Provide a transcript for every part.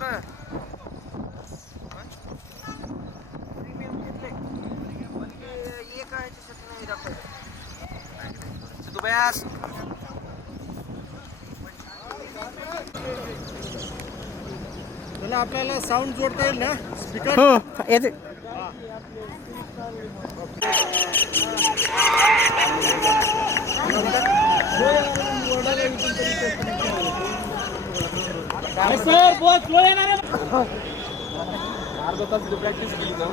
कुठं तू बयास त्याला आपल्याला साऊंड जोडता येईल ना स्पीकर हो येते सर बहुत स्लो येणार अर्धा तास प्रॅक्टिस केली ना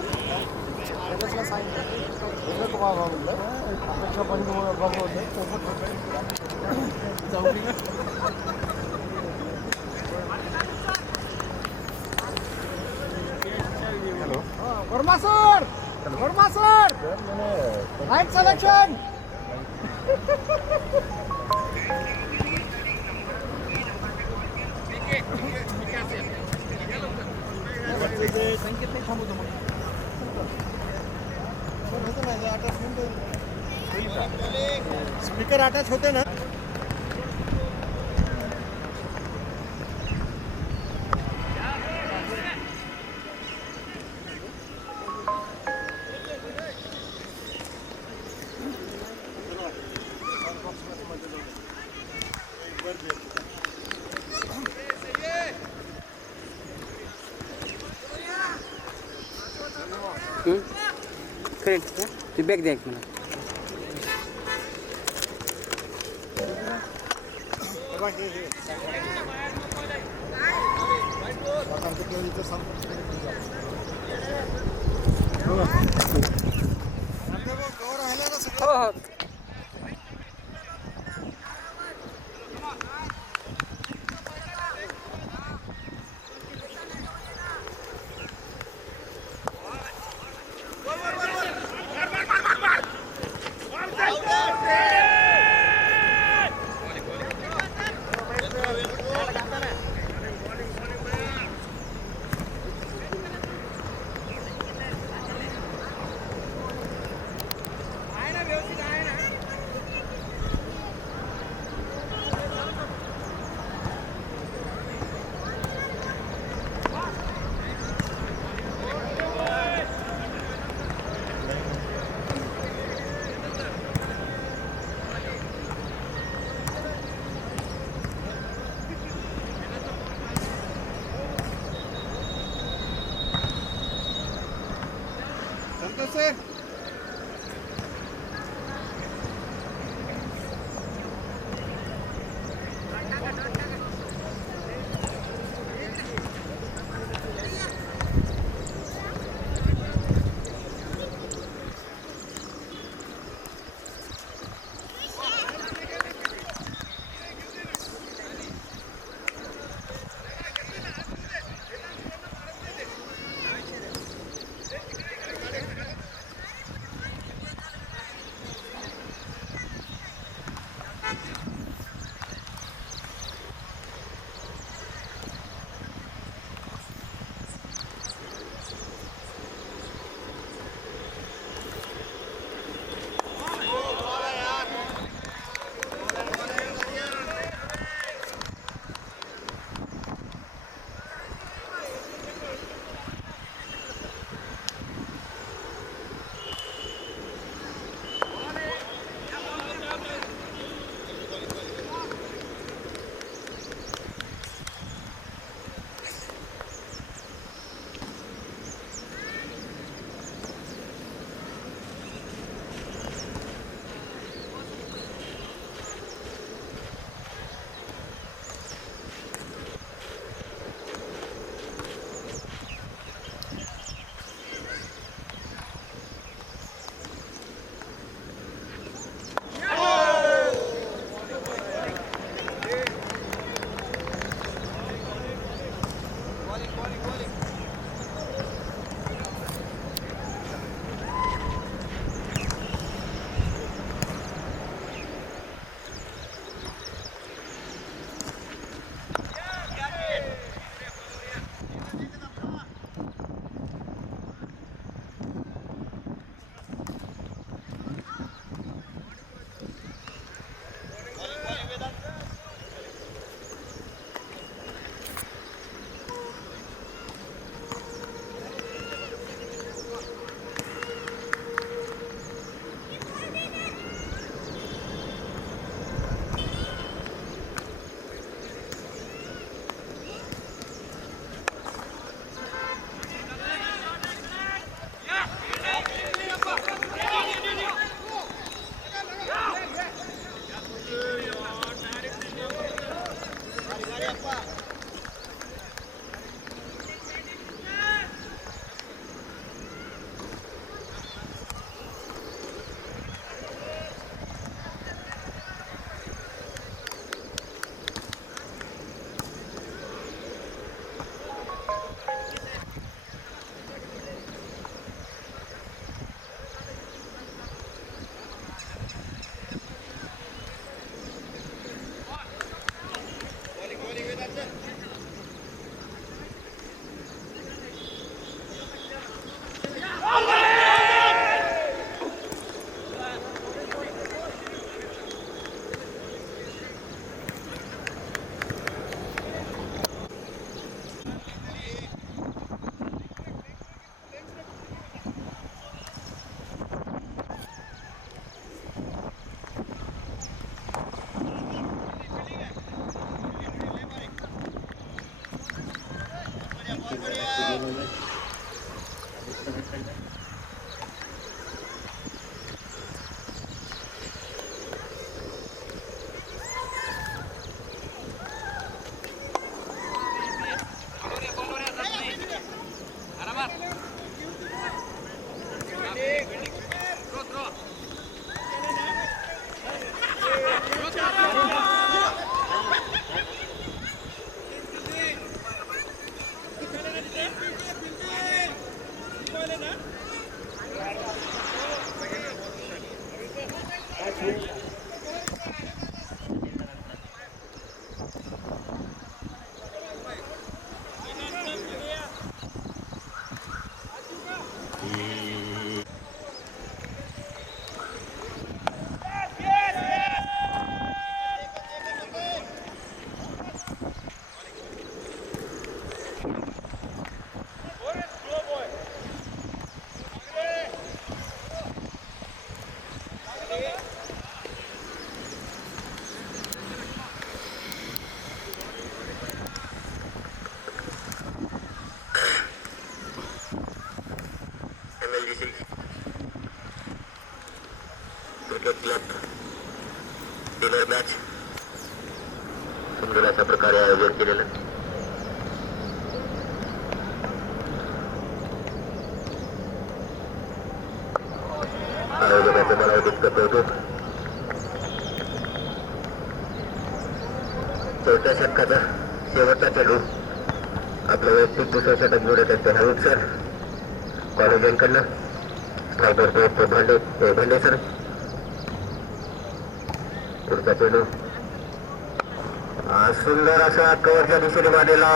Verma sir Verma sir night selection Sanket नाही थांबवतो मग स्पीकर अटॅच होते ना करेक्ट ती बॅग द्या एक मला हो हो सर डिनर मॅच सुंदर अशा प्रकारे आयोजन केलेलं. आयोजकाचं मला इतकं कौतुक. चौथ्या षटकाचा शेवटचा चेंडू आपलं वैयक्तिक दुसरं षटक जोडत असते हळूद सर कॉलेजांकडनं. स्ट्रायकर भांडे सर. पुढचा चेंडू सुंदर असा कव्हरच्या दिशेने मारलेला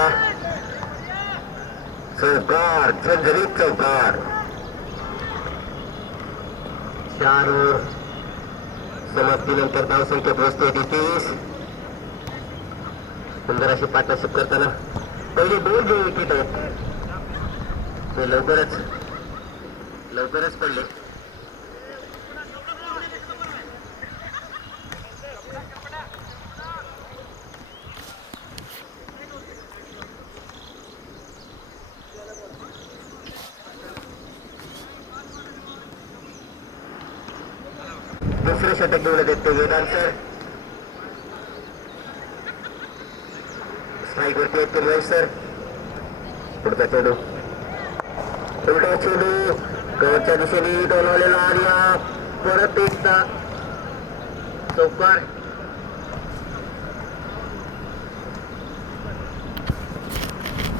चौकार, झणझणीत चौकार. 4 ओव्हर समाप्तीनंतर धावसंख्या पोहोचते 23. सुंदर अशी पार्टनरशिप करताना पहिले 2 जे विकेट आहेत ते लवकरच पडले. दुसरे षटक निवडत आहेत ते वेदांत सर. स्ट्राईक वरती आहेत ते महेश सर. पुढचा चेंडू उलटा चेंडू कव्हरच्या दिशेने डोलावलेला आणि परत एकदा चौकार.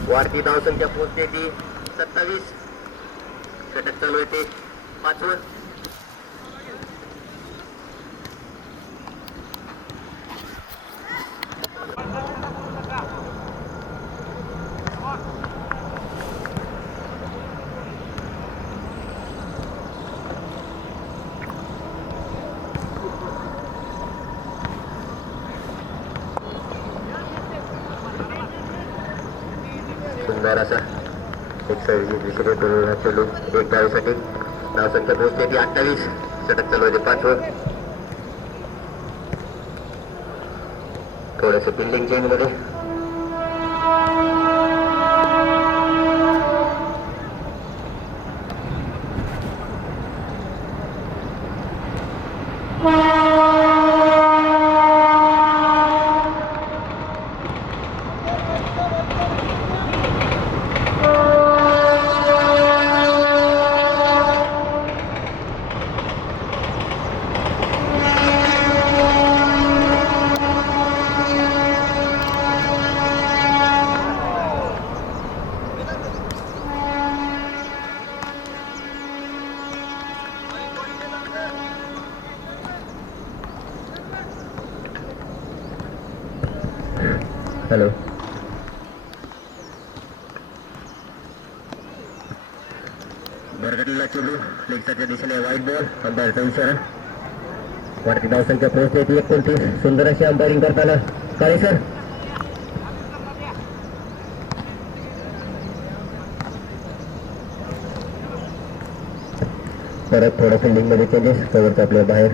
वाढती धावसंख्या पोहोचते ती 27. षटक चालू येते 5वर. सुंदर असा 120 दिशेने चेंडू एक धावेसाठी. धावसंख्या पोहोचते ती 28. षटक चालू होते 5वर. थोडस बिल्डिंग चेंज मध्ये हॅलो बरगडलेला चेंडू लेगच्या दिशेने वाईट बॉल. अंपायरचा इशारा. वाढती धावसंख्या पोहोचते ती 29. सुंदर अशी अंपायरिंग करताना काळे सर. परत थोडं फिल्डिंग मध्ये चेंजेस. कव्हरचा आपल्या बाहेर.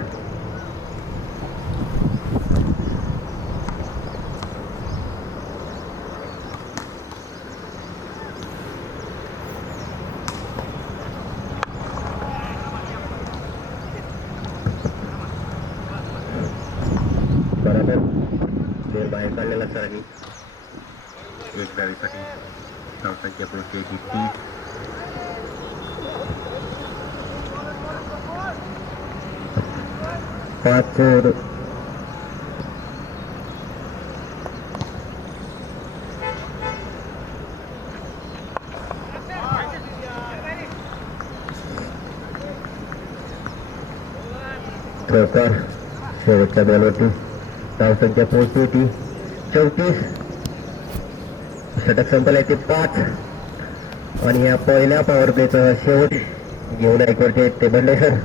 बरोबर बाहेर काढलेला सरांनी. एक धावेसाठी धावसंख्या पोहोचते 30. पाच ओव्हर चौकार. शेवटच्या बॉलवरती धावसंख्या पोहोचते ती 34. षटक संपलाय ते 5. आणि या पहिल्या पॉवर प्लेचा शेवट घेऊन ऐकवरती आहेत ते बंडे सर.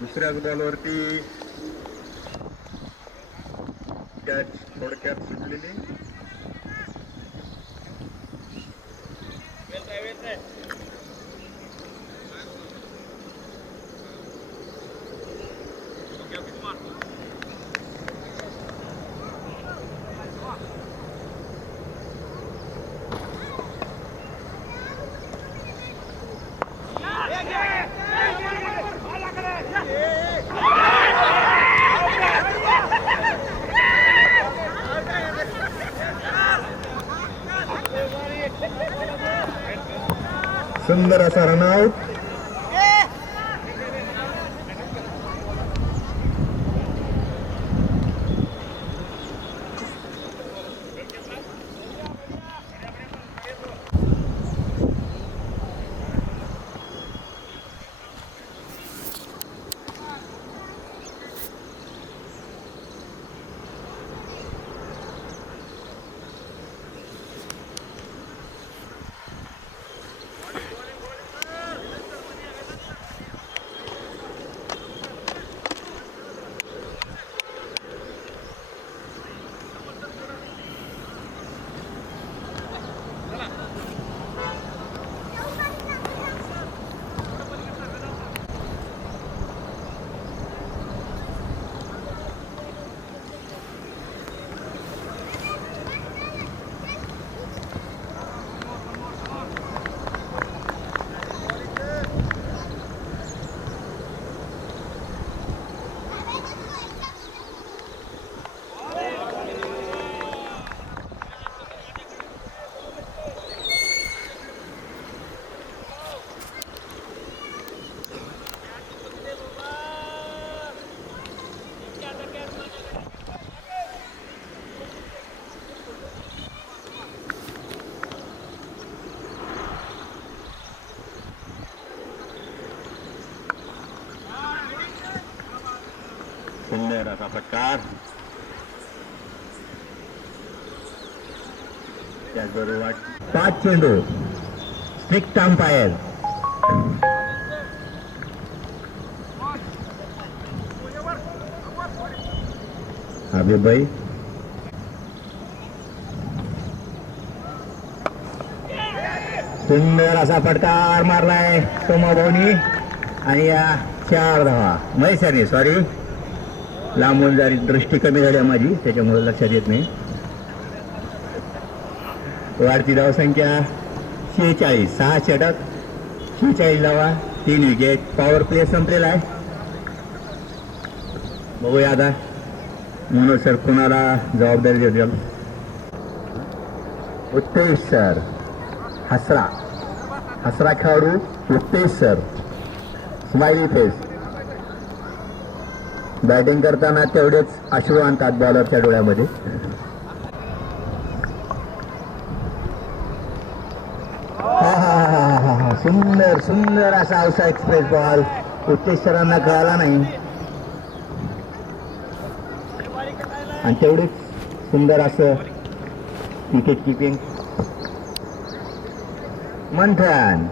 दुसऱ्याच बॉलवरती कॅच थोडक्यात सुटलेली. सुंदर असा रनआउट. सुंदर असा फटकार. त्याचबरोबर 5 चेंडू. Strict umpire. हबीबभाई सुंदर असा फटकार मारलाय सोमाभाऊनी आणि या 4 धावा. मैसाने सॉरी लांबून जरी दृष्टी कमी झाली माझी त्याच्यामुळे लक्षात येत नाही. वाढती धावसंख्या 46. 6 षटक 46 धावा 3 विकेट. पॉवर प्ले संपलेला आहे. बघूया आता मनोज सर कुणाला जबाबदारी देतील. उत्तेज सर. हसरा खेळाडू उत्तेज सर. Smiley face. बॅटिंग करताना तेवढेच अश्रू आणतात बॉलरच्या डोळ्यामध्ये. सुंदर सुंदर असा औसा एक्सप्रेस बॉल. उत्तेज सरांना कळाला नाही आणि तेवढेच सुंदर असं विकेट किपिंग. मंथन.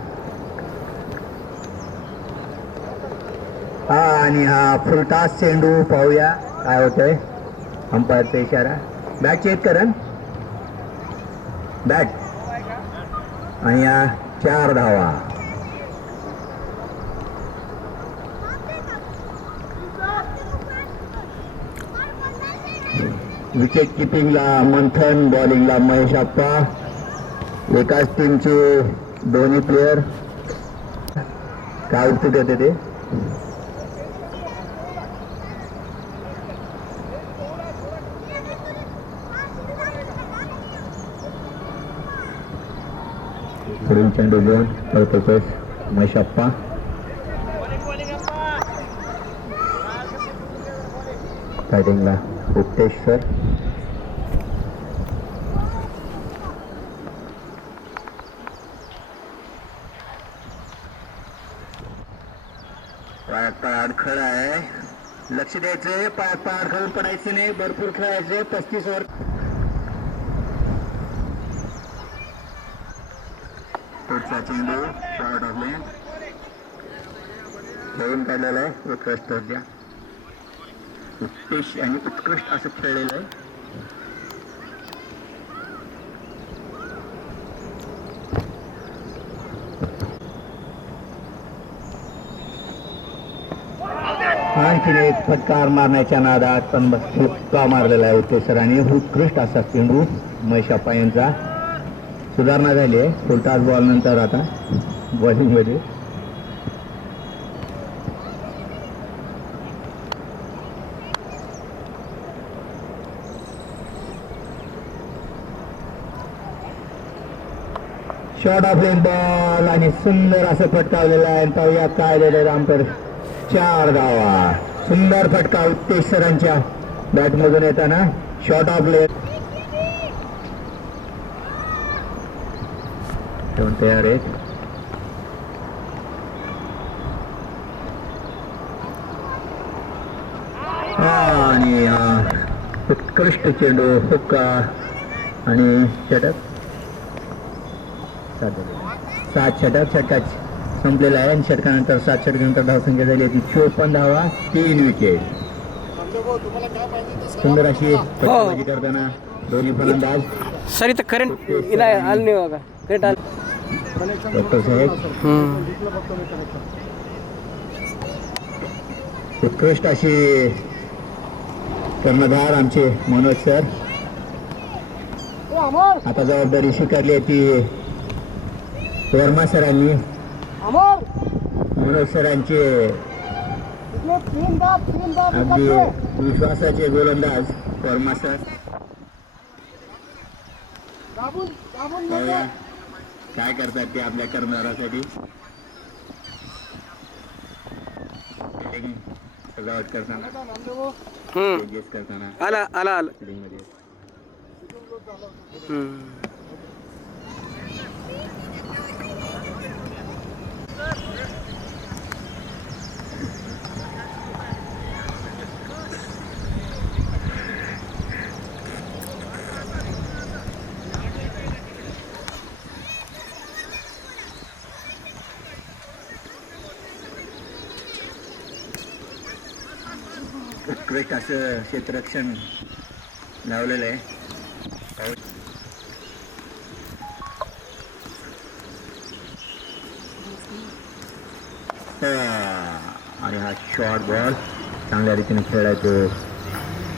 हा आणि हा फुलटास चेंडू. पाहूया काय होतंय. अंपायरचा इशारा. बॅट चेक करण. बॅट आणि या 4 धावा. विकेट किपिंगला मंथन. बॉलिंगला महेश आप्पा. एकाच टीमचे दोन्ही प्लेयर. काय उत्तर देते ते. पुढील चेंडू घेऊन पळतोय महेश आप्पा. बॅटिंगला उत्तेज सर. पायात अडखळ आहे. लक्ष द्यायचंय. पायात अडखळून पडायचं नाही. भरपूर खेळायचे. 35 ओव्हर. पुढचा चेंडू शॉर्ट ऑफ लेन खेळून काढलेला आहे. उत्कृष्ट द्या. उत्तेज आणि उत्कृष्ट असं खेळलेलं आहे. आणखीन एक फटकार मारण्याच्या नादात पण हुक्का मारलेला आहे उत्तेज सरांनी. उत्कृष्ट असा चेंडू महेश अप्पा यांचा. सुधारणा झाली आहे फुलटास बॉल नंतर आता बॉलिंगमध्ये. शॉर्ट ऑफ लेन बॉल आणि सुंदर असं फटकावलेलं आहे. पाहूया काय दिलं रामकर. 4 धावा. सुंदर फटका उत्तेज सरांच्या बॅटमधून येताना. शॉर्ट ऑफ लेन तयार आहेत. आणि उत्कृष्ट चेंडू हुक्का आणि षटक. 7 षटक संपलेला आहे आणि षटकानंतर 7 षटकानंतर धावसंख्या झाली होती 54 धावा 3 विकेट. सुंदर अशी फटकाबाजी करताना दोन्ही फलंदाज. सर इथं करंट आलं नाही बघा. करंट आलं. डॉक्टर साहेब उत्कृष्ट अशी कर्णधार आमचे मनोज सर. आता जबाबदारी स्वीकारली आहे ती वर्मा सरांनी. मनोज सरांचे अगदी विश्वासाचे गोलंदाज वर्मा सर. काय करतात ते आपल्या कर्णधारासाठी. सजावट करताना चेंजेस करताना आला आला आला. मध्ये उत्कृष्ट असं क्षेत्ररक्षण लावलेलं आहे. आणि हा शॉर्ट बॉल चांगल्या रीतीने खेळलाय तो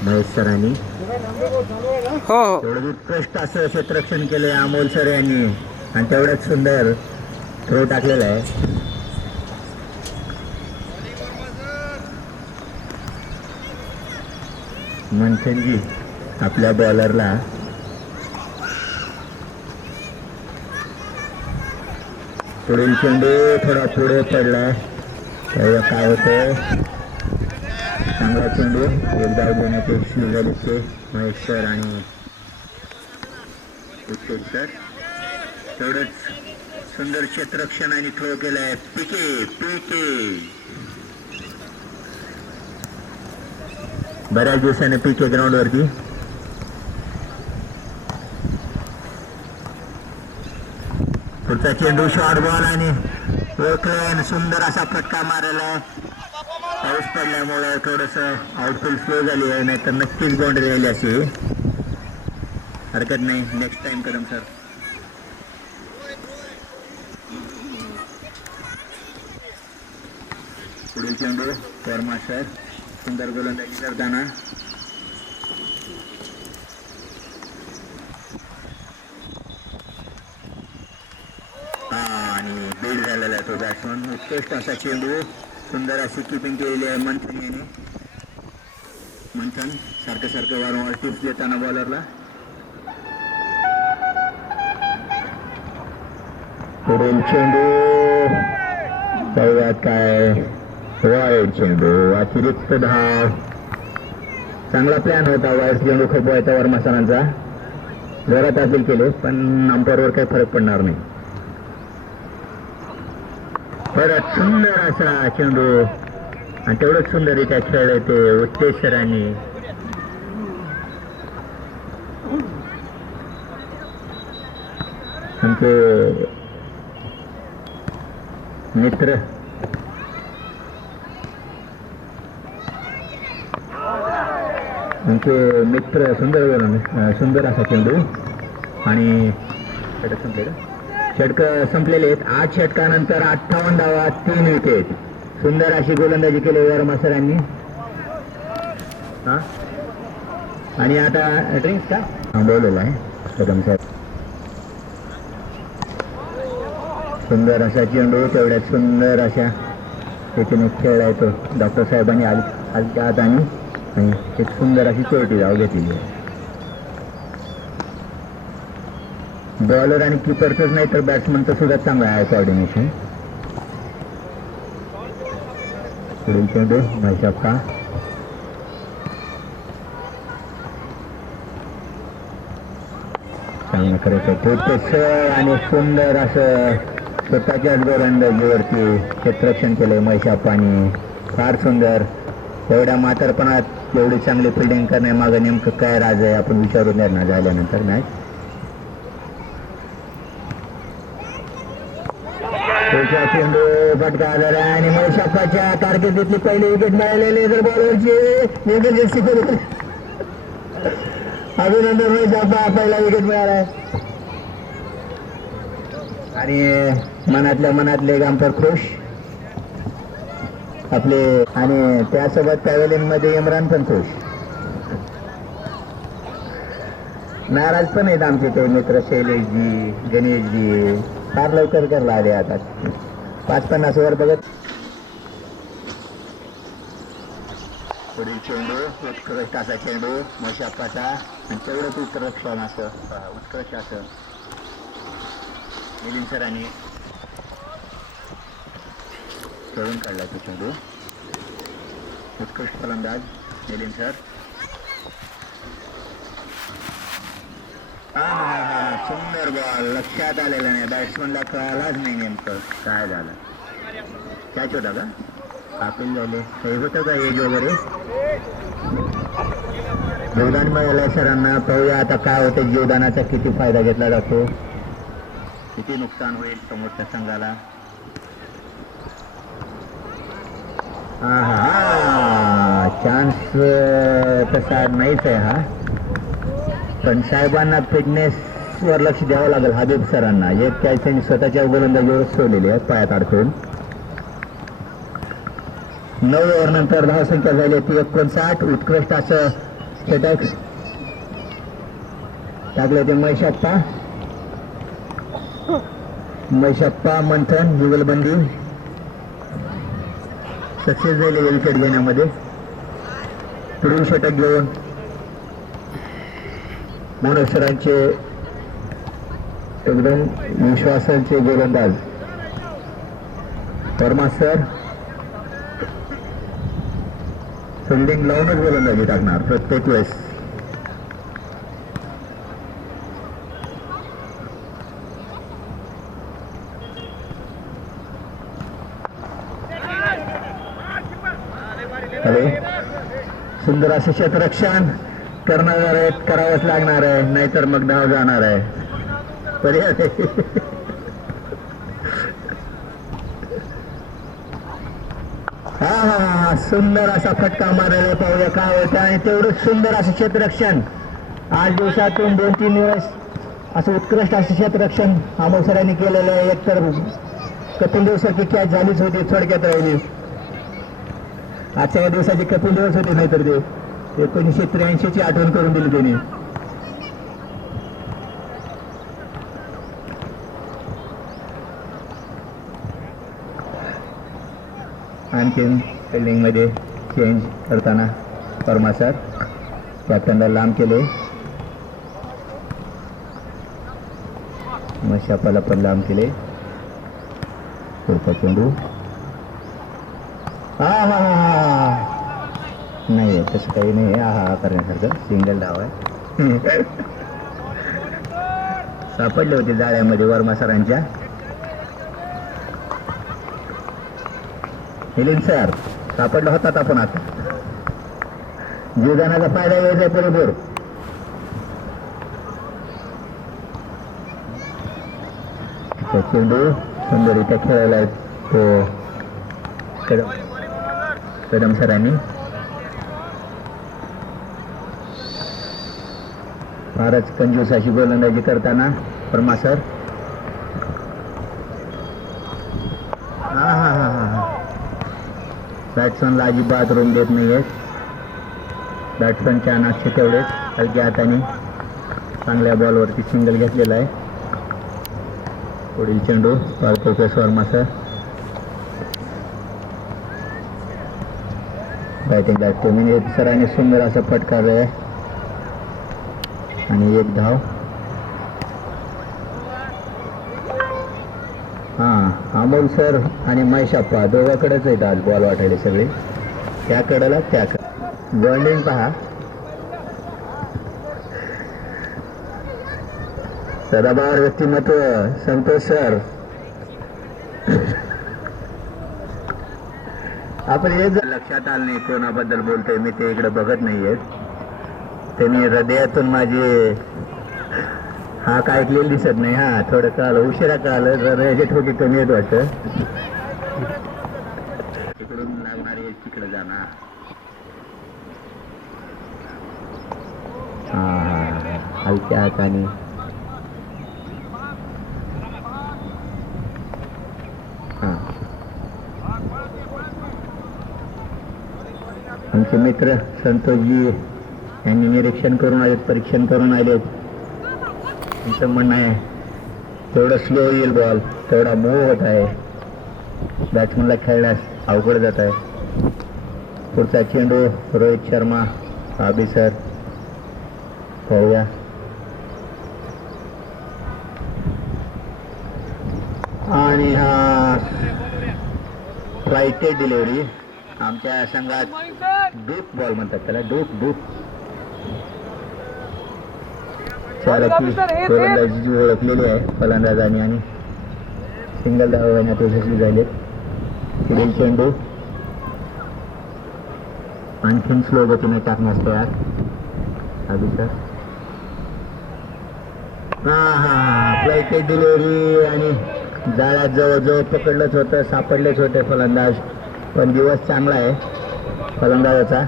महेश सरांनी. हो तेवढं उत्कृष्ट असं क्षेत्ररक्षण केलंय अमोल सर यांनी आणि तेवढंच सुंदर थ्रो टाकलेला आहे. मंथनजी आपल्या बॉलरला पुढील चेंडू थोडा पुढे पडलाय. काय होतं. चांगला चेंडू एक धाव देण्याचे यशस्वी झाले ते महेश सर आणि उत्तेज सर. तेवढंच सुंदर क्षेत्ररक्षण आणि थ्रो केलाय. पीके पीके बऱ्याच दिवसाने पीके ग्राउंड वरती. पुढचा चेंडू शॉर्ट बॉल आणि ओळखलं. सुंदर असा फटका मारला. पाऊस पडल्यामुळे थोडस आउटफील्ड स्लो झाली आहे नाहीतर नक्कीच बाउंड्री राहिली अशी. हरकत नाही. Next time Kadam sir. पुढील चेंडू वर्मा सर सुंदर गोलंदाजी करताना. आणि बीड झालेला आहे तो बॅट्समन. उत्कृष्ट असा चेंडू सुंदर अशी किपिंग केलेली आहे मंथन याने. मंथन सारखं वारंवार टिप्स देताना बॉलरला. पुढील चेंडू बघूयात काय. वाईड चेंडू अतिरिक्त धाव. चांगला प्लॅन होता वाईड चेंडू खपवायचा वर्मा सरांचा. जोरात अपील केले पण अंपायरवर काही फरक पडणार नाही. परत सुंदर असा चेंडू आणि तेवढंच सुंदररित्या खेळले ते उत्तेज सरांनी. आमचे मित्र सुंदर असा चेंडू आणि षटक संपलेले आहेत. 8 षटकानंतर 58 धावा 3 विकेट. सुंदर अशी गोलंदाजी केली वर्मा सरांनी. हा आणि आता ड्रिंक्स का थांबवलेला आहे कदम साहेब. सुंदर असा चेंडू तेवढ्यात सुंदर अशा त्याच्याने खेळलाय तो. डॉक्टर साहेबांनी हलक्या हाताने आणि एक सुंदर अशी चोरटी धाव घेतलेली आहे. बॉलर आणि किपरचंच नाही तर बॅट्समनचं सुद्धा चांगलं आहे कोऑर्डिनेशन. पुढील चेंडू मैशाप्पा. चांगलं करायचं आणि सुंदर असं स्वतःच्याच गोलंदाजीवरती क्षेत्ररक्षण केलंय मैशाप्पानी. फार सुंदर. एवढ्या म्हातारपणात एवढी चांगली फिल्डिंग करण्यामागं नेमकं काय राज आहे आपण विचारून निर्णय झाल्यानंतर मॅच. चेंडू फटका आलेला आणि मैशाप्पाच्या कारकिर्दीतली पहिली विकेट मिळालेली तर बॉलरची अभिनंदन. मैशाप्पा पहिला विकेट मिळालाय आणि मनातल्या मनातले गामकर खुश आपले आणि त्यासोबत पॅव्हेलियन मध्ये इम्रान पण खुश. नाराज पण आहेत आमचे ते मित्र शैलेशजी गणेशजी. फार लवकर करला आले आता 5-50 ओव्हर बघत. पुढील चेंडू उत्कृष्ट असा चेंडू मैशाप्पाचा आणि तेवढंच उत्कृष्ट असं मिलिंद सरांनी खेळून काढला तो चेंडू. उत्कृष्ट फलंदाज मिलिंद सर. सुंदर बॉल. लक्षात आलेलं नाही बॅट्समनला कळालाच नाही नेमकं काय झालं. कॅच होता का अपील झाले हे होतं का एज वगैरे. जीवदान मिळालंय सरांना. पाहूया आता काय होतं जीवदानाचा किती फायदा घेतला जातो किती नुकसान होईल समोरच्या संघाला. हा चान्स तसा नाहीच आहे हा. पण साहेबांना फिटनेस वर लक्ष द्यावं लागेल. हबीब सरांना एक कॅच त्यांनी स्वतःच्या गोलंदाजीवर सोडलेली आहे पायात अडकून. 9 ओव्हर नंतर धावसंख्या झाली ती 59. उत्कृष्ट असं षटक टाकले ते मैशाप्पा मंथन जुगलबंदी सक्सेस झाले विकेट घेण्यामध्ये. पुढील षटक घेऊन मोनसरांचे एकदम विश्वासाचे गोलंदाज वर्मा सर फिल्डिंग लावूनच गोलंदाजी टाकणार प्रत्येक वेळेस. सुंदर असे क्षेत्ररक्षण करणार आहे करावंच लागणार आहे नाहीतर मग धाव जाणार आहे. पर्याय हा सुंदर असा फटका मारायला पाहूया काय होतं. आणि तेवढं सुंदर असं क्षेत्ररक्षण 8 दिवसातून 2-3 वेळेस असं उत्कृष्ट असं क्षेत्ररक्षण अमोल सरांनी केलेलं आहे. एकतर कपिल दिवसाची कॅच झालीच होती थोडक्यात राहिली. आजच्या दिवसाचे कपिल दिवस होते नाहीतर ते 1983ची आठवण करून दिली त्यांनी. आणखीन फिल्डिंग मध्ये चेंज करताना वर्मा सर कॅप्टनला लांब केले. मैशाप्पाला पण लांब केले. पुढचा चेंडू नाही आहे तसं काही नाही आहे. करण्यासारखं सिंगल धाव आहे. सापडले होते जाळ्यामध्ये वर्मा सरांच्या. मिलिंद सर सापडला होतात आपण आता. जीवदानाचा फायदा घ्यायचा पुरेपूर. चेंडू सुंदरीत्या खेळायला तो कदम सरांनी. फारच कंजूस अशी गोलंदाजी करताना वर्मा सर. बॅट्समनला अजिबात रूम देत नाहीये. बॅट्समनच्या नागचे तेवढेच हलक्या हाताने चांगल्या बॉलवरती सिंगल घेतलेला आहे. पुढील चेंडू पाळतोय वर्मा सर. बॅटिंग तुम्ही सरांनी सुंदर असं फटकारलं आहे आणि एक धाव. अमोल सर आणि महेशाप्पा दोघाकडेच आहेत आज बॉल वाटायले सगळे. त्या कडेला त्या बॉन्डिंग पहा. सदाबहार व्यक्तिमत्व संतोष सर. आपण हे जर लक्षात आलं नाही कोणाबद्दल बोलतोय मी ते इकडे बघत नाहीयेत. त्यांनी हृदयातून माझी हाक ऐकलेली दिसत नाही. थोडं कळालं उशिरा कळालं जर याचे ठोकी कमी येत वाटतं. तिकडून लागणारे तिकडे जाणार. हलक्या हाताने आमचे मित्र संतोषजी यांनी निरीक्षण करून आले, परीक्षण करून आले. त्यांचं म्हणणं आहे तेवढं स्लो येईल बॉल तेवढा मूव होत आहे. बॅट्समनला खेळण्यास अवघड जात आहे. पुढचा चेंडू रोहित शर्मा आबी सर पाहूया. आणि हा राईटेड डिलिव्हरी. आमच्या संघात डूक बॉल म्हणतात त्याला. डूक फलंदाजी ओळखलेली आहे फलंदाजांनी आणि सिंगल धावा घेण्यात यशस्वी झाले. पुढील चेंडू आणखीन स्लो गतीने टाकण्यास तयार आधी सर. फ्लाइटेड डिलिव्हरी आणि जाळ्यात जवळजवळ पकडलंच होतं, सापडलेच होते फलंदाज. पण दिवस चांगला आहे फलंदाजाचा.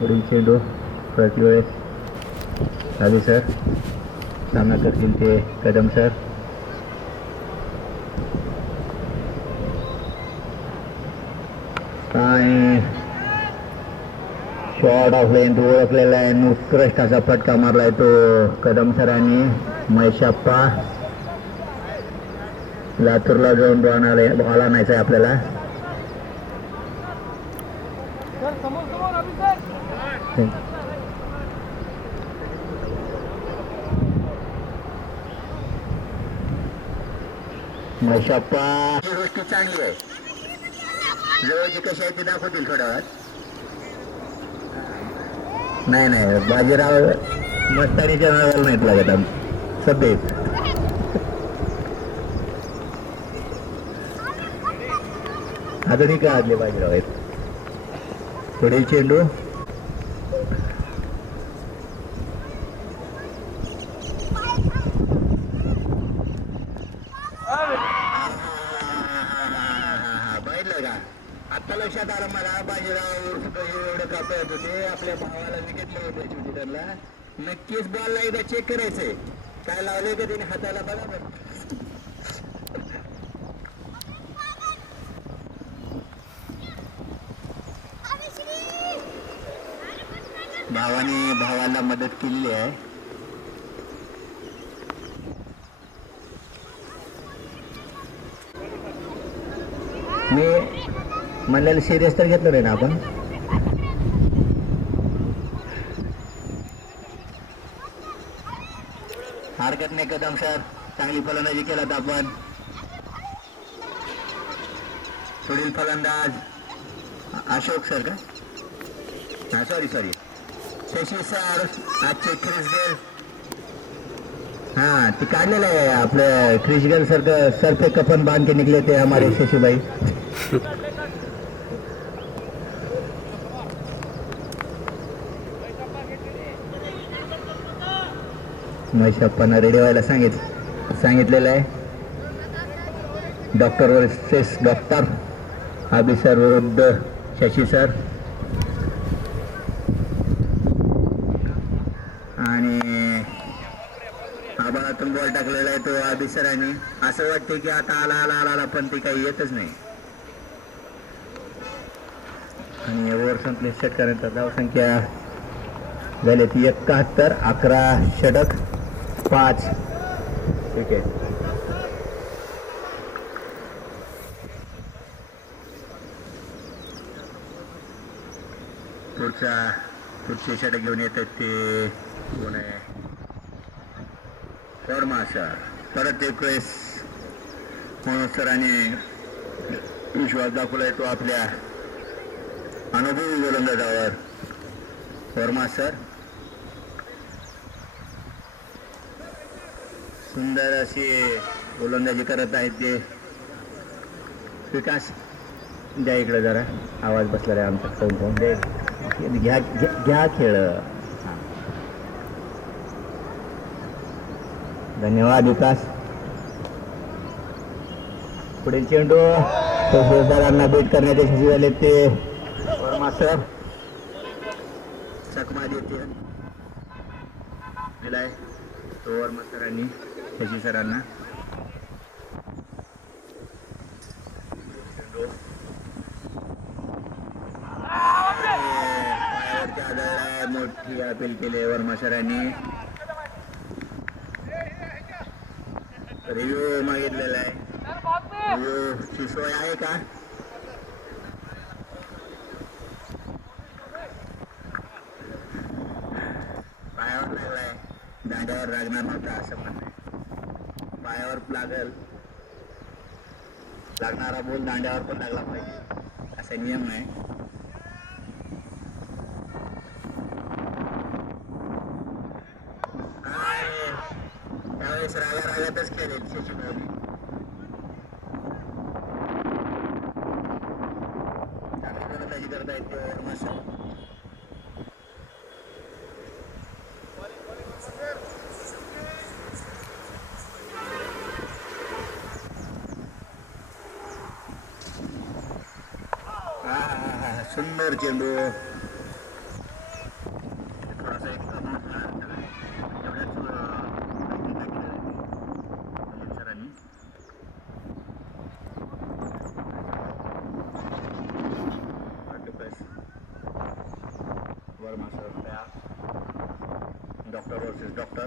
पुढील चेंडू प्रतिवेळेस आधी सर. सामना करतील ते कदम सर. आणि शॉर्ट ऑफ लेंथ ओळखलेला आहे. उत्कृष्ट असा फटका मारलाय तो कदम सरांनी. महेशाप्पा लातूरला जाऊन बॉल आणायचा आहे आपल्याला. महेशाप्पा ही गोष्टी चांगली आहे. जवळची कशी आहे ती दाखवतील थोड्या वेळात. नाही बाजीराव मस्तानीच्या नावाला नाहीत लागत आमचं सध्या. आधुनिक काळातले बाजीराव आहेत. पुढील चेंडू बघितलं का? आता लक्षात आलं मला. बाजीराव एवढं कापत होते आपल्या भावाला विकेट लावायची होती. त्यांना नक्कीच बॉलला एकदा चेक करायचंय काय लावलंय का त्याने हाताला. बघा भावाला मदत केलेली आहे. मी म्हणलेलं सिरियस तर घेतलं नाही ना आपण. हरकत नाही कदम सर. चांगली फलंदाजी केलात आपण. पुढील फलंदाज अशोक सर का? Sorry Shashi sir. आजचे क्रिसगेल ते काढलेलं आहे आपलं. क्रिसगेल सर पे कफन बांध के निकले थे हमारे शशी भाई. महेशाप्पांना रेडी व्हायला सांगितलेलं आहे. Doctor versus doctor. आबी सर विरुद्ध शशी सर. आणि आबाळातून बॉल टाकलेला आहे तो आबी सरांनी. असं वाटते की आता आला आला आला आला, पण ते काही येतच नाही. आणि ओव्हर संपले. षटकारांचा धावसंख्या झाली ती 71. 11 षटक 5 विकेट. पुढचे षटक घेऊन येतात ते कोण आहे? वर्मा सर. परत एक वेळेस मनोज सरांनी विश्वास दाखवलाय तो आपल्या अनुभवी गोलंदाजावर. वर्मा सर सुंदर अशी गोलंदाजी करत आहेत ते. विकास द्या इकडे जरा, आवाज बसला रे आमचा. फोन फोन दे, घ्या घ्या खेळ. धन्यवाद विकास. पुढील चेंडू तहसीलदारांना बीट करण्याचे यशस्वी झाले ते वर्मा सर. चकमा देते दिलाय तो वर्मा सरांनी शशी सरांना. पायावरच्या आदळला मोठी अपील केली वर्मा सरांनी. रिव्ह्यू मागितलेला आहे. रिव्ह्यूची सोय आहे का? पायावर लागलाय, दांड्यावर लागणार नव्हता असं म्हणणं आहे. पायावर लागणारा बोल दांड्यावर पण लागला पाहिजे असा नियम आहे. त्यावेळेस रागातच खेळेल शशी मोदी. चांगली गोलंदाजी करता येते वर्मा सर. सुंदर चेंडू. थोडासा एक सरांनी. वर्मा सर तयार. Doctor versus doctor.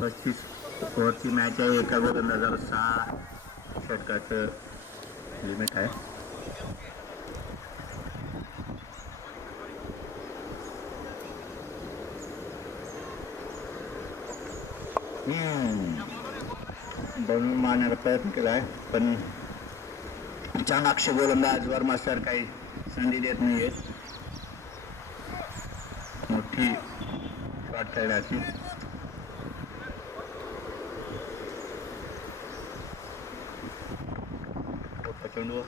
पस्तीस ओव्हरची मॅच आहे. एका गोलंदाजाला 6 षटकाचं लिमिट आहे. बनवून मारण्याचा प्रयत्न केला आहे, पण चाणाक्ष गोलंदाज वर्मा सर काही संधी देत नाहीये मोठी शॉट खेळण्याची. चेंडू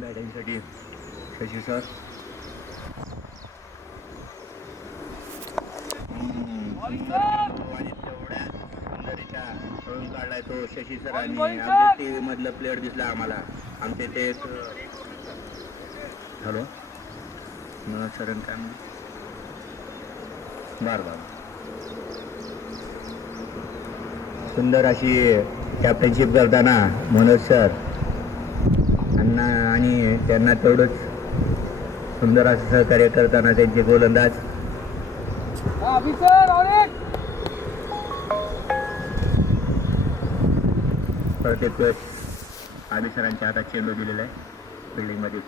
बॅटिंगसाठी शशी सर. आणि तेवढ्या सुंदरीच्या पळून काढलाय तो शशी सरांनी. आपल्या टीव्ही मधलं प्लेअर दिसला आम्हाला. आमच्या इथे एक हॅलो मनोज सरांनी काय बार सुंदर अशी कॅप्टनशिप करताना मनोज सर आणि त्यांना तेवढंच सुंदर असं सहकार्य करताना त्यांचे गोलंदाज. प्रत्येक वेळेस आबी सरांच्या हातात चेंडू दिलेला आहे. फिल्डिंगमध्ये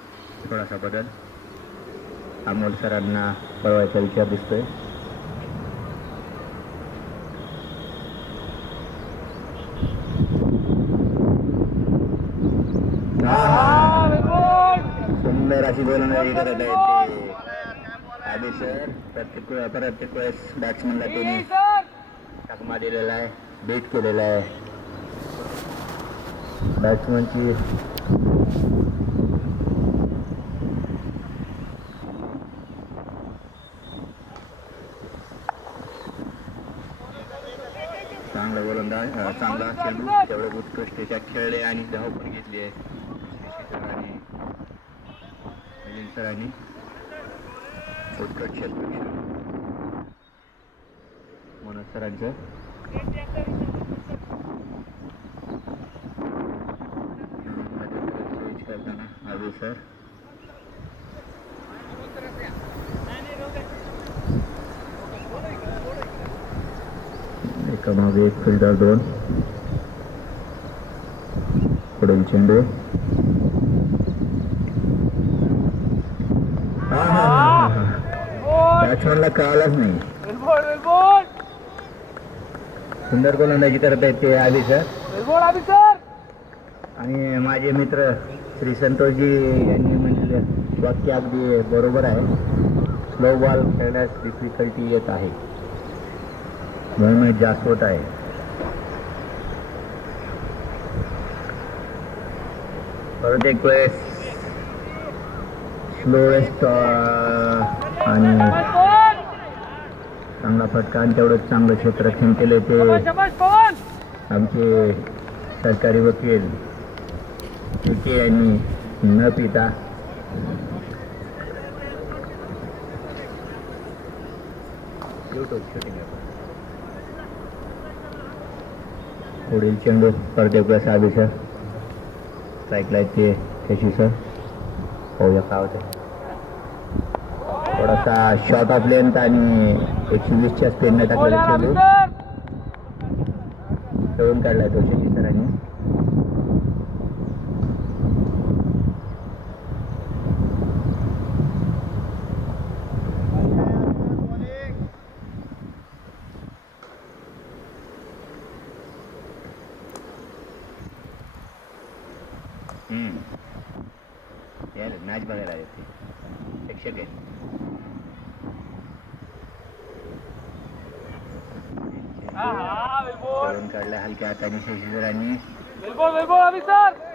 थोडासा बदल. अमोल सरांना पळवायचा विचार दिसतोय. सुंदर अशी गोलंदाजी करत आहे ते आबी सर. प्रत्येक वेळेस बॅट्समनला त्यांनी चकमा दिलेला आहे, बीट केलेला आहे. बॅट्समनची चांगला गोलंदाज चांगला चेंडू तेवढं उत्कृष्टरित्या खेळले आणि धाव पण घेतली आहे सरांनी मिलिंद सरांनी उत्कट क्षेत्ररक्षण मनोज सरांचं स्विच करताना आवे सर एकामागे एक फिल्डर 2 पुढील चेंडू बॅट्समॅनला कळालाच नाही सुंदर गोलंदाजी करत आहेत ते आली सर आणि माझे मित्र श्री संतोषजी यांनी म्हटलेलं वाक्य अगदी बरोबर आहे स्लो बॉल खेळण्यास डिफिकल्टी येत आहे मूवमेंट जास्त होत आहे परत एक वेळेस स्लोएस्ट आणि चांगला फटका आणि तेवढंच चांगलं क्षेत्ररक्षण केले ते आमचे सरकारी वकील के यांनी न पिता पुढील चेंडू परत एक वेळेस आधी सर स्ट्राईकला ते कशी सर पाहूया काय होतं थोडासा शॉर्ट ऑफ लेंथ आणि 120च्या स्पीडने टाकलेला चेंडू खेळून काढलाय तो शशी सरांनी मॅच बघायला आले ते प्रेक्षक आहेत खेळून काढला हलक्या हाताने शशीधरांनी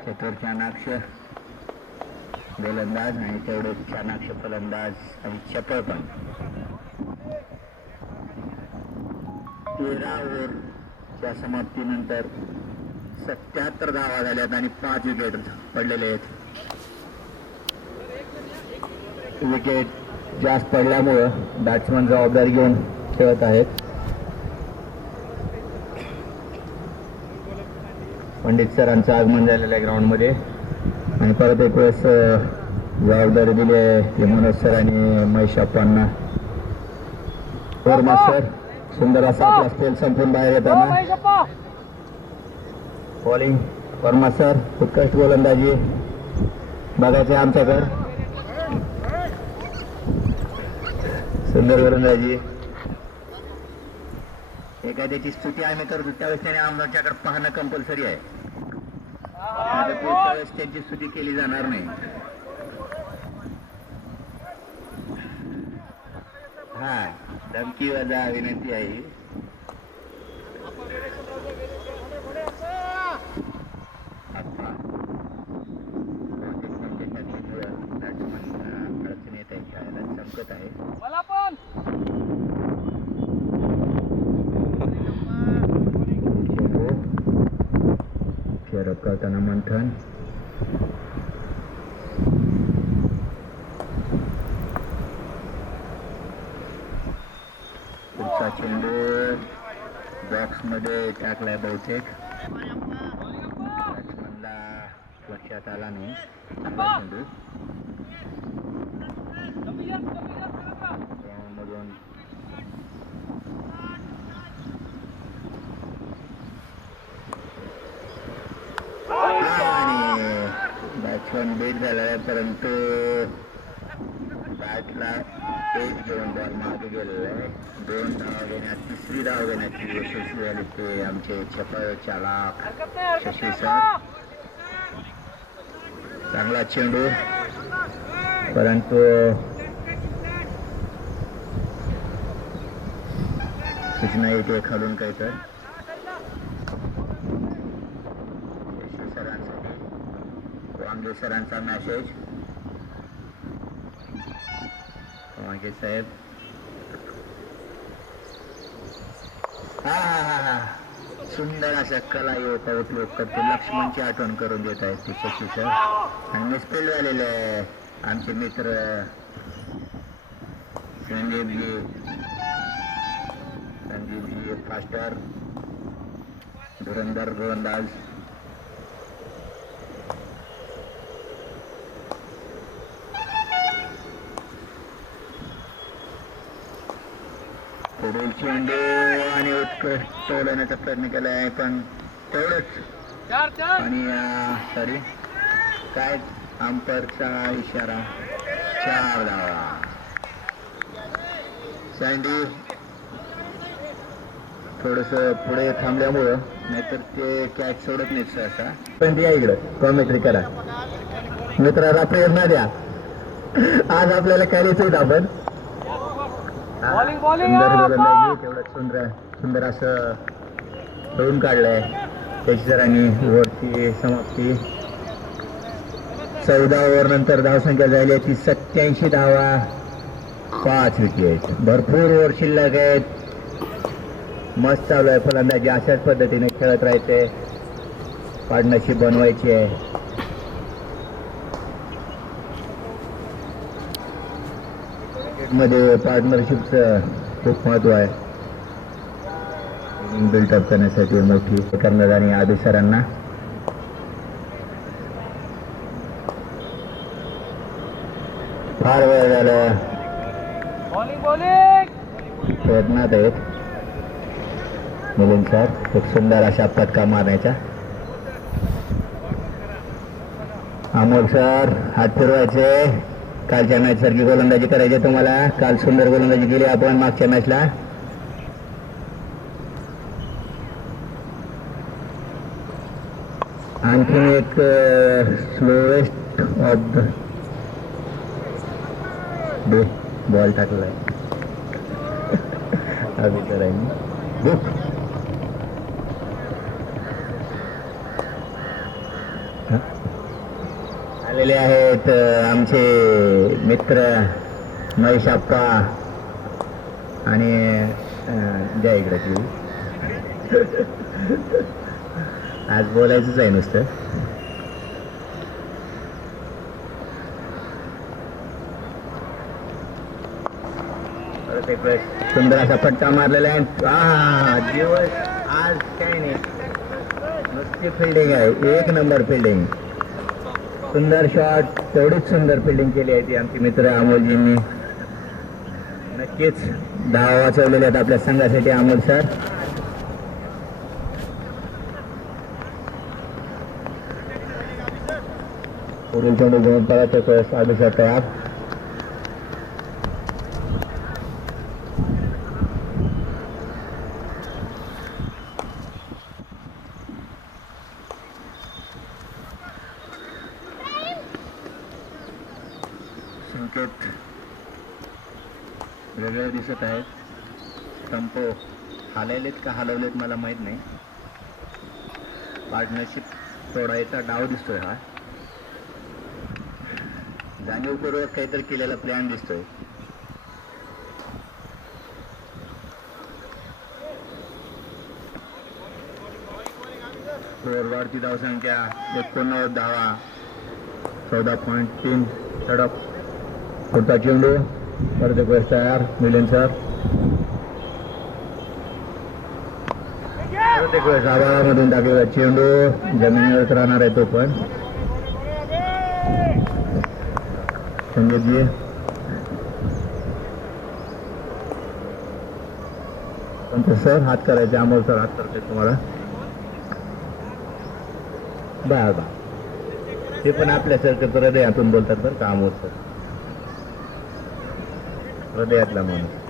चतुर चाणाक्ष गोलंदाज आणि तेवढे चाणाक्ष फलंदाज आणि चपळ पण 13 ओव्हरच्या समाप्तीनंतर 77 धावा झाल्यात आणि 5 विकेट पडलेले आहेत विकेट जास्त पडल्यामुळं बॅट्समन जबाबदारी घेऊन खेळत आहेत पंडित सरांचं आगमन झालेलं आहे ग्राउंडमध्ये आणि परत एक वेळेस जबाबदारी दिली आहे मनोज सर आणि महेश अप्पांना वर्मा सर सुंदर असा आपला स्पेल संपून बाहेर येताना बॉलिंग वर्मा सर उत्कृष्ट गोलंदाजी बघायचे आमच्याकडे सुंदर गोलंदाजी एखाद्याची स्तुती आम्ही करतो त्यावेळेस त्याने आमच्याकडे पाहणं कंपल्सरी आहे त्यावेळेस त्यांची स्तुती केली जाणार नाही हा धमकी वजा विनंती आहे अडचण येत आहे खेळायला चमकत आहे शेअरअप करताना मंथन पुढचा चेंडू बॉक्स मध्ये टाकलाय बहुतेक बॅट्समनला लक्षात आला नाही चेंडू मधून बॅट्समन बेट झाला आहे परंतु बॅटला एक घेऊन बॉल मागे गेलेला आहे 2 धाव घेण्यात 3री धाव घेण्याची यशस्वी झाली ते आमचे चपळ चालक शशी सर चांगला चेंडू परंतु सूचना येते खालून काय तर शशी सरांसाठी वांगे सरांचा मॅसेज वांगे साहेब सुंदर अशा कला युवक उपयोग करते. लक्ष्मणची आठवण करून देत आहेत ते शशी सर. आणि मिसफिल्ड झालेले आहे आमचे मित्र संदीपजी फास्टर धुरंधर गोलंदाज. पुढील चेंडू आणि उत्कृष्ट ओढवण्याचा प्रयत्न केला आहे पण तेवढंच. आणि सॉरी काय अंपरचा इशारा. 4 धावा. सँडी थोडस पुढे थांबल्यामुळं नाहीतर ते कॅच सोडत नाही सहसा. पण या इकडं कॉमेंट्री करा मित्राला प्रेरणा द्या. आज आपल्याला काय लिहित आपण बॉलिंग बॉलिंग तेवढं सुंदर असं धरून काढलंय शशीसरांनी. ओव्हरची समाप्ती 14 ओव्हर नंतर धावसंख्या झाली आहे ती 87 धावा 5 विकेट. भरपूर ओव्हर शिल्लक आहेत. मस्त चालू आहे फलंदाजी. अशाच पद्धतीने खेळत राहायचे. पार्टनरशिप बनवायची आहे. मध्ये पार्टनरशिपचं खूप महत्व आहे. बिल्डअप करण्यासाठी मोठी कर्णधार आधी सरांना. फार वेळ झालं प्रयत्नात आहेत मिलिंद सर. खूप सुंदर अशा पटका मारण्याच्या. अमोल सर हात फिरवायचे. कालच्या मॅच सारखी गोलंदाजी करायची तुम्हाला. काल सुंदर गोलंदाजी केली आपण मागच्या मॅचला. आणखीन एक slowest of the day ball टाकलाय अभिषेकांनी. बुक आलेले आहेत आमचे मित्र महेश आप्पा आणि जय इकडे. आज बोलायचंच आहे नुसतं. परत एक वेळेस सुंदर असा फटका मारलेला आहे. दिवस आज काही नाही नुसती फिल्डिंग आहे. 1 नंबर फिल्डिंग. सुंदर शॉट. तेवढीच सुंदर फिल्डिंग केली आहे ती आमची मित्र अमोलजींनी. नक्कीच धावा वाचवलेल्या आहेत आपल्या संघासाठी अमोल सर. पुढील चेंडू घेऊन परत एक वेळेस अभिषेक तयार. संकेत वेगळे दिसत आहेत. संप हलवलेत का हलवलेत मला माहित नाही. पार्टनरशिप तोडायचा डाव दिसतोय. हा जाणीवपूर्वक काहीतरी केलेला प्लॅन दिसतोय. वाढती धावसंख्या 89 धावा 14.3 षटक. पुढचा चेंडू परत एक वेळेस तयार मिलिंद सर. परत एक वेळेस आभाळामधून टाकलेला चेंडू जमिनीवरच राहणार आहे तो पण. संगीतजी सर हात करायचे. अमोल सर हात करते तुम्हाला. बा ते पण आपल्यासारखं हृदयातून बोलतात बरं का अमोल सर. हृदयातला माणूस.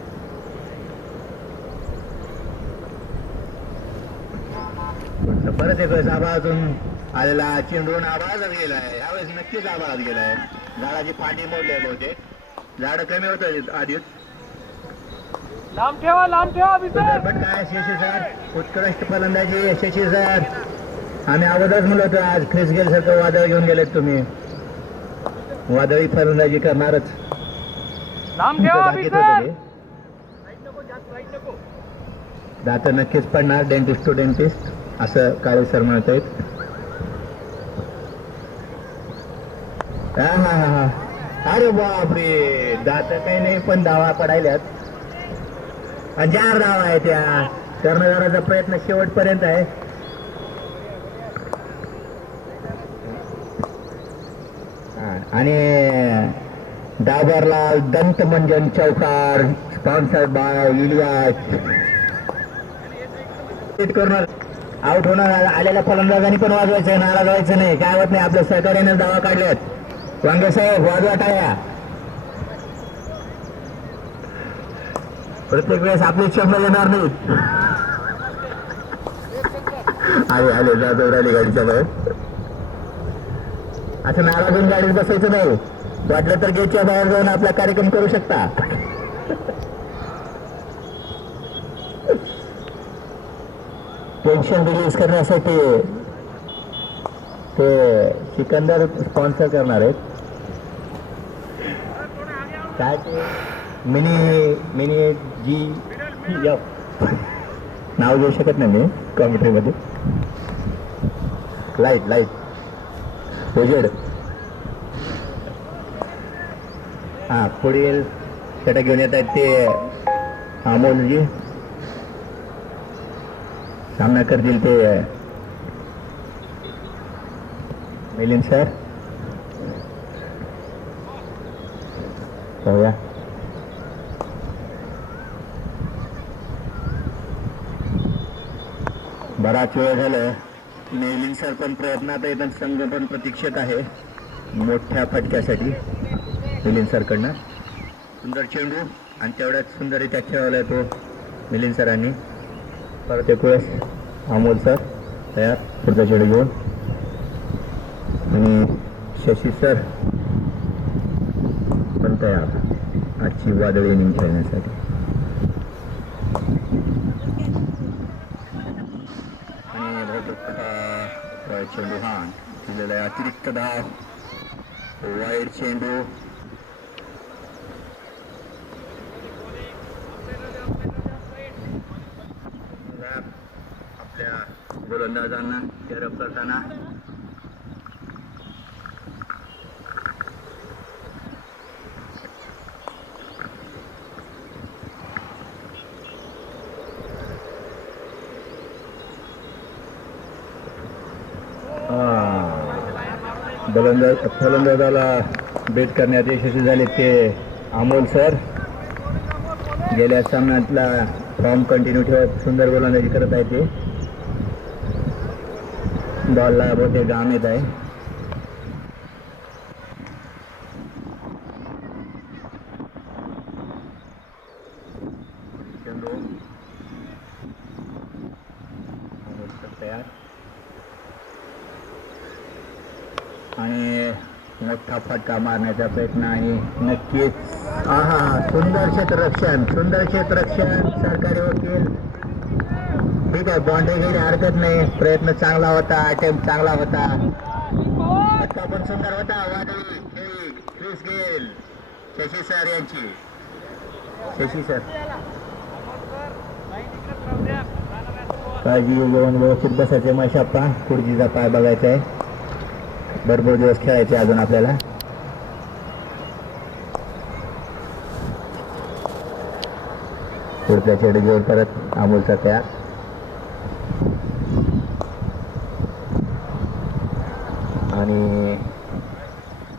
परत एक वेळेस आभाळातून आलेला चेंडून आभाळात गेलाय. यावेळेस नक्कीच आभाळात गेलाय. झाडाची फांदी मोडली बहुतेक. झाड कमी होत आधीच. लांब ठेवा पण काय शशी सर उत्कृष्ट फलंदाजी शशी सर. आम्ही अगोदरच म्हणलं होतं आज ख्रिस गेल सारखं वादळ घेऊन गेलेत तुम्ही. वादळी फलंदाजी करणारच. दात नक्कीच पडणार. Dentist to dentist. असं काळे सर म्हणत आहेत. हा. अरे बापरे, दात काही नाही पण धावा पडायल्यात. 4 धावा आहे त्या. कर्णधाराचा प्रयत्न शेवटपर्यंत आहे. आणि डाबरलाल दंतमंजन चौकार स्पॉन्सर्ड बाय इलियास. आउट होणार आलेल्या फलंदाजांनी पण वाजवायचं, नाराज व्हायचं नाही. काय होत नाही, आपल्या सहकार्याने धावा काढल्यात. वांगे साहेब वाजवा टाळ्या. प्रत्येक वेळेस आपले शब्द येणार नाहीत. आले जातो राहिली गाडीच्या बाहेर. असं नाराज होऊन गाडीत बसायचं नाही. वाटलं तर गेटच्या बाहेर जाऊन आपला कार्यक्रम करू शकता. टेन्शन रिलीज करण्यासाठी ते सिकंदर स्पॉन्सर करणार आहेत. काय ते मिनी जी नाव घेऊ शकत नाही मी कॉमेंट्रीमध्ये. लाईट उजेड. हा, पुढील छटा घेऊन येत आहेत ते अमोलजी. सामना करतील ते मिलिंद सर. पाहूया. बराच वेळ झालं. मिलिंद सर पण प्रयत्नात आहेत आणि संघ पण प्रतीक्षेत आहे मोठ्या फटक्यासाठी मिलिंद सरकडनं. सुंदर चेंडू आणि तेवढ्याच सुंदररित्या खेळवलाय तो मिलिंद सरांनी. परत एक वेळेस अमोल सर तयार पुढचा चेंडू घेऊन. आणि शशी सर पण तयार आजची वादळी इनिंग खेळण्यासाठी. आणि बहुतेक चेंडू हा दिलेला आहे. अतिरिक्त धाव. वाईड चेंडू. आपल्या गोलंदाजांना तेरप करताना फलंदाजाला बेट करण्यात यशस्वी झाले ते अमोल सर. गेल्या सामन्यातला फॉर्म कंटिन्यू ठेवत सुंदर गोलंदाजी करत आहे ते. बॉलला बहुतेक घाम येत आहे. चेंडू तयार आणि मोठा फटका मारण्याचा प्रयत्न. आणि नक्कीच सुंदर क्षेत्ररक्षण सरकारी वकील. ठीक आहे, बाउंड्री गेली हरकत नाही. प्रयत्न चांगला होता, अटेम्प्ट चांगला होता, फटका पण सुंदर होता. वादळी खेळी क्रिस गेल शशी सर यांची. शशी सर काळजी घेऊन व्यवस्थित बसायचे. मशाप्पा खुर्चीचा पाय बघायचा आहे. भरपूर दिवस खेळायचे अजून आपल्याला. पुढच्या चेंडू घेऊन परत अमोलचा तयार. आणि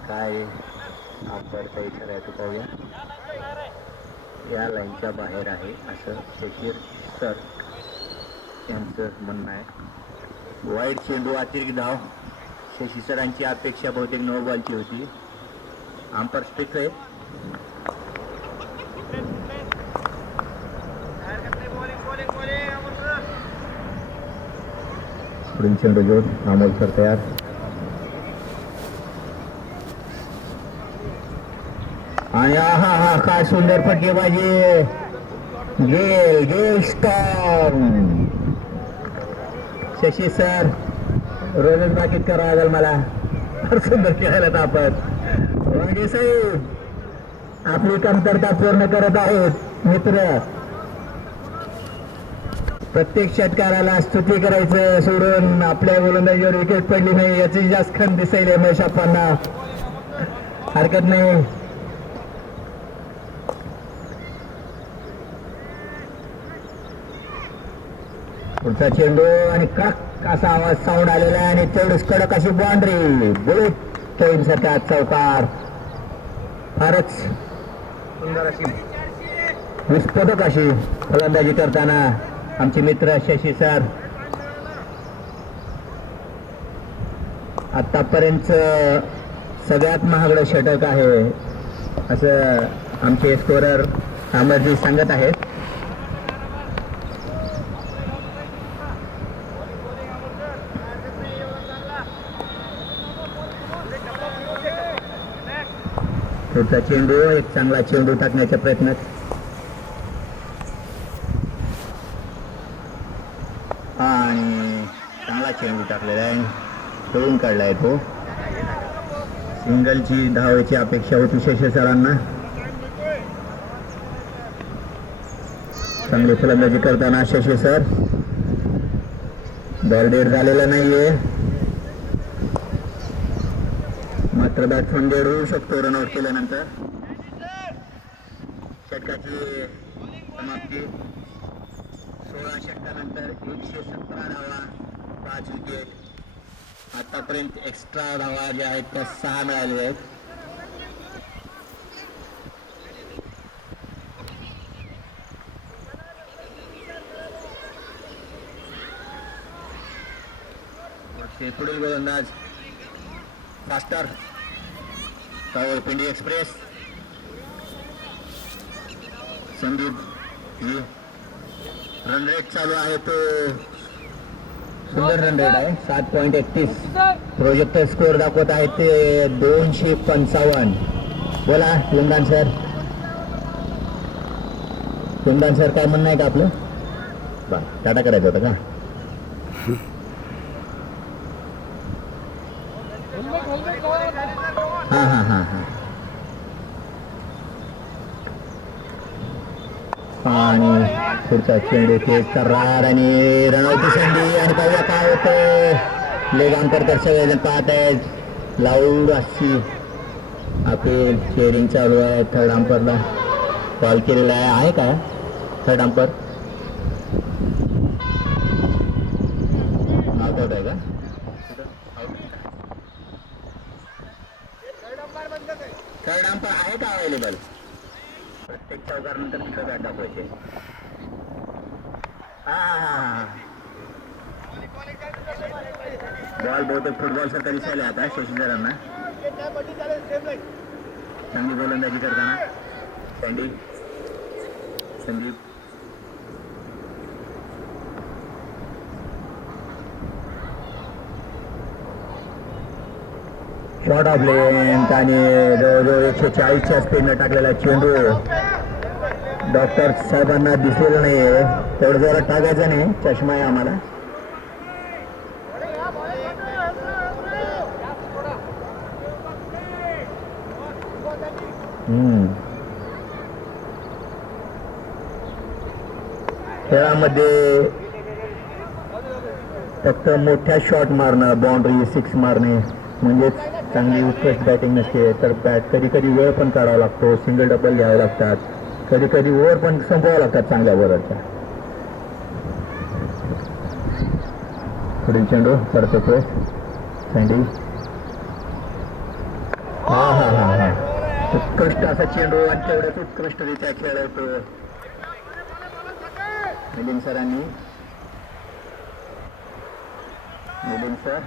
काय अंपायरचा इशारा आहे तो पाहूया. या लाईनच्या बाहेर आहे असं शशीर सर यांचं म्हणणं आहे. वाईड चेंडू अतिरिक्त धाव. शशी सरांची अपेक्षा बहुतेक 9 बॉलची होती. अंपायर स्ट्रिक्ट आहे. पुढील चेंडू घेऊन अमोल सर तयार. आणि काय सुंदर फटकेबाजी. गेल स्टॉर्म. शशी सर रोजच बाकीत करावं लागेल मला. फार सुंदर खेळायला आपण. वांगे साहेब आपली कमतरता पूर्ण करत आहेत मित्र. प्रत्येक षटकाराला स्तुती करायचं सोडून आपल्या गोलंदाजीवर विकेट पडली नाही याची जास्त खंत दिसेल महेशाप्पांना. हरकत नाही. पुढचा चेंडू आणि कडक असा आवाज साऊंड आलेला आहे आणि तेवढीच कडक अशी बाउंड्री. बुलेट सारखा चौकार. फारच सुंदर अशी विस्फोटक अशी फलंदाजी करताना आमचे मित्र शशी सर. आतापर्यंत सगळ्यात महागडं षटक आहे असं आमचे स्कोरर अमरजी सांगत आहेत. पुढचा चेंडू एक चांगला चेंडू टाकण्याचा प्रयत्न. आणि चांगला चेंडू टाकलेला आहे. खेळून काढलाय तो. सिंगलची धावेची अपेक्षा होती शशी सरांना. चांगली फलंदाजी करताना शशी सर. बॉल डेड झालेला नाहीये मात्र बॅट्समन डेड होऊ शकतो रनआउट केल्यानंतर. षटकाची समाप्ती. 16 षटकानंतर 117 धावा, 5 विकेट. आतापर्यंत एक्स्ट्रा धावा ज्या आहेत त्या 6 मिळालेल्या आहेत. पुढील गोलंदाज faster Rawalpindi express Sandeep ji. Run rate चालू आहे तो सुंदर रन रेट आहे 7.31. प्रोजेक्टर स्कोअर दाखवत आहे ते 255. बोला लुंडान सर. लुंडान सर काय म्हणणं आहे का आपलं? बा टाटा करायचं होतं का? हा हा हा हा. आणि पुढचा चेंडू तेज तर्रार आणि रनआउटची संधी आणि पाहूया काय होतं. लेग अंतर तर सगळेजण पाहत आहेत. लाऊड अशी अपील चेअरिंग चालू आहे. थर्ड अंपरला कॉल केलेला आहे का थर्ड अंपर? आउट आउट आहे का? थर्ड अंपर आहे का अवेलेबल? प्रत्येक चौकारानंतर तिकडे बॅट दाखवायचे. बॉल बहुतेक फुटबॉल सारखा दिसायला आता शशीधरांना. चांगली गोलंदाजी करताना संदीप शॉर्ट ऑफ लेंथ आणि जवळजवळ 140च्या स्पीडनं टाकलेला चेंडू डॉक्टर साहेबांना दिसलेलं नाहीये. तेवढं जोरात टाकायचं नाही. चष्मा आहे आम्हाला. खेळामध्ये फक्त मोठ्या शॉट मारणं, बाउंड्री 6 मारणे म्हणजेच चांगली उत्कृष्ट बॅटिंग नसते. तर बॅट कधी कधी वेळ पण काढावा लागतो. सिंगल डबल घ्यावे लागतात. कधी कधी ओव्हर पण संपवावं लागतात चांगल्या बॉलरच्या. पुढील चेंडू परत येतोय सँडी. हा हा हा हा. उत्कृष्ट असा चेंडू आणि तेवढ्याच उत्कृष्टरित्या खेळतो मिलिंद सरांनी. मिलिंद सर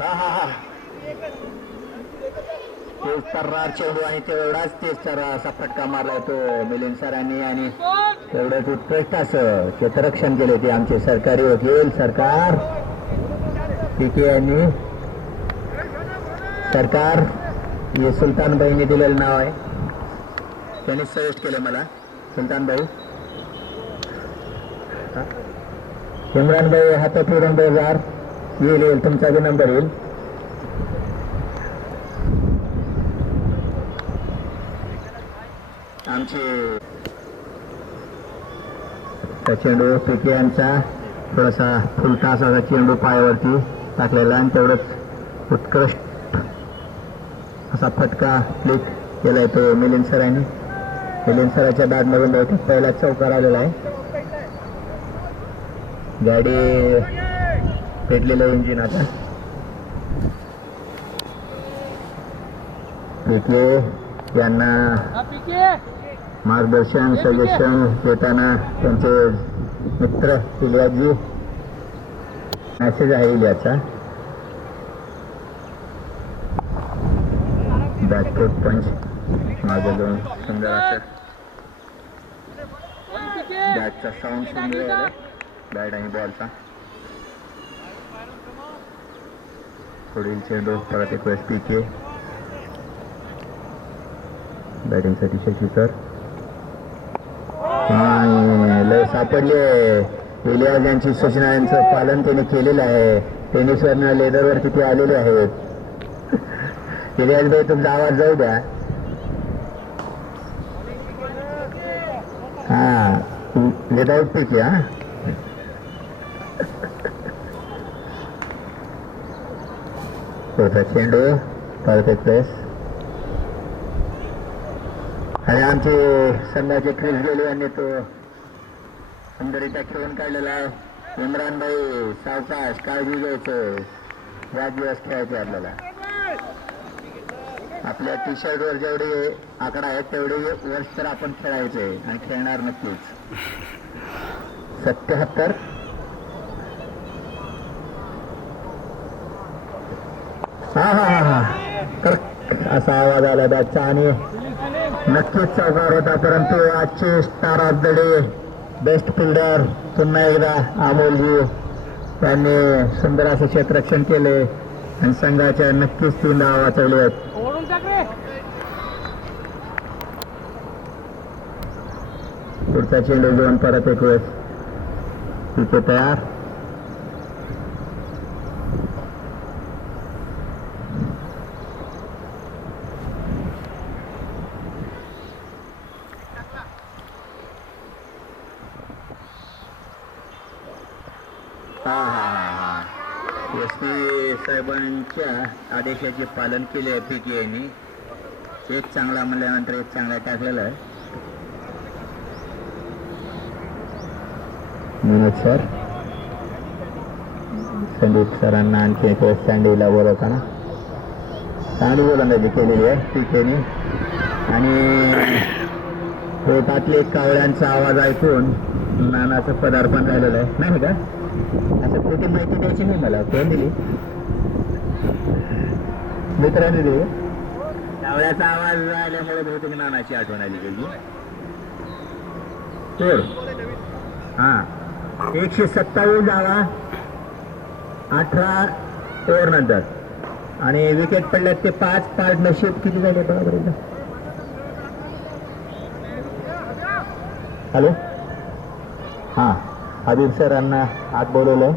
हा हा हा. तेज तर्रार चेंडू आणि तेवढाच तेज तर्रार असा फटका मारलाय तो मिलिंद सरांनी आणि तेवढंच उत्कृष्ट असं क्षेत्ररक्षण केले ते आमचे सरकारी वकील सरकार पीके यांनी. सरकार हे सुलतानबाईंनी दिलेलं नाव आहे. त्यांनी सजेस्ट केलं मला. सुलतानबाई इम्रानबाई हातात उडून 2000 येईल तुमचा बी नंबर येईल. आमचे चेंडू पिके यांचा थोडासा फुलटा असा चेंडू पायावरती टाकलेला आणि तेवढंच उत्कृष्ट असा फटका क्लिक केलाय तो मिलिंद सरांनी. मिलिंद सराच्या बॅटमधून बहुतेक पहिला चौकार आलेला आहे. गाडी पेटलेलं इंजिन आता. पिके यांना मार्गदर्शन सजेशन देताना त्यांचे मित्र इलियाजी मेसेज आहे इलियाचा. बॅकफूट पंच मागे जाऊन सुंदर असं बॅटचा साऊंड सुंदर आहे. बॅट आणि बॉलचा. पुढील चेंडू परत एक वेळेस पिके. बॅटिंगसाठी शशी सर लय सापडले. इलियाज यांची सूचनांचं पालन त्याने केलेलं आहे. टेनिसवरनं लेदरवर किती आलेले आहेत. इलियाज भाई तुमचा आवाज जाऊ द्या. हा विदाउट पिके. हा चेंडू परत एक वेळेस आणि आमचे संघाचे क्रिस गेले यांनी तो सुंदररित्या खेळून काढलेला आहे. इम्रान भाई सावकाश काळजी घ्यायचं. याच दिवस खेळायचे आपल्याला. आपल्या टी शर्टवर जेवढे आकडा आहेत तेवढे वर्ष तर आपण खेळायचे आणि खेळणार नक्कीच. 77 हा तर असा आवाज आला बॅटचा आणि नक्कीच चौकार होता. परंतु आजचे star of the day best fielder पुन्हा एकदा अमोलजी यांनी सुंदर असे क्षेत्ररक्षण केले आणि संघाच्या नक्कीच 3 धावा वाचवले आहेत. पुढचा चेंडू घेऊन परत एक वेळेस तिथे तयार. SP साहेबांच्या आदेशाचे पालन केले आहे पीके यांनी. एक चांगला म्हणल्यानंतर एक चांगला टाकलेला आहे. मनोज सर संदीप सरांना आणखी एक वेळेस सँडीला बोलवताना चांगली गोलंदाजी केलेली आहे पीकेनी. आणि पोटातले कावळ्यांचा आवाज ऐकून नानाचं पदार्पण झालेलं आहे नाही का. असं खोटी माहिती द्यायची नाही मला. कोण दिली? मित्रांनी दिली. कावळ्याचा आवाज आल्यामुळे बहुतेक नानाची आठवण आली गेली. हा 127 धावा 18 ओव्हर नंतर आणि विकेट पडल्यात ते 5 पार्टनरशिप किती झाले बरोबर. हॅलो. हां हबीब सरांना आत बोलवलं.